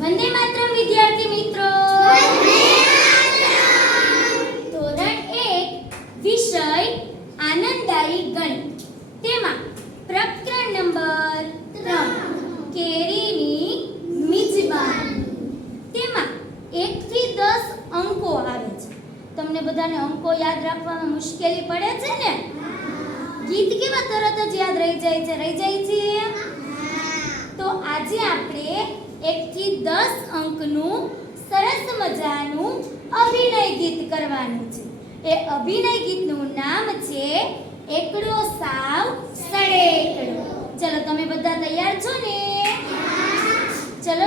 વંદે માતરમ વિદ્યાર્થી મિત્રો, ધોરણ 1 વિષય આનંદદાયી ગણિત, તેમાં પ્રકરણ નંબર 3 કેરીની મિજબાન, તેમાં 1 થી 10 અંકો આવે છે. તમને બધાને અંકો યાદ રાખવામાં મુશ્કેલી પડે છે ને? ગીત કેવા તરત જ યાદ રહી જાય છે? તો આજે આપણે 1 થી 10 અંકનું સરસ મજાનું અભિનય ગીત કરવાનું છે. એ અભિનય ગીતનું નામ છે એકડો સાવ સડેકડો. ચલો, તમે બધા તૈયાર છો ને? ચલો.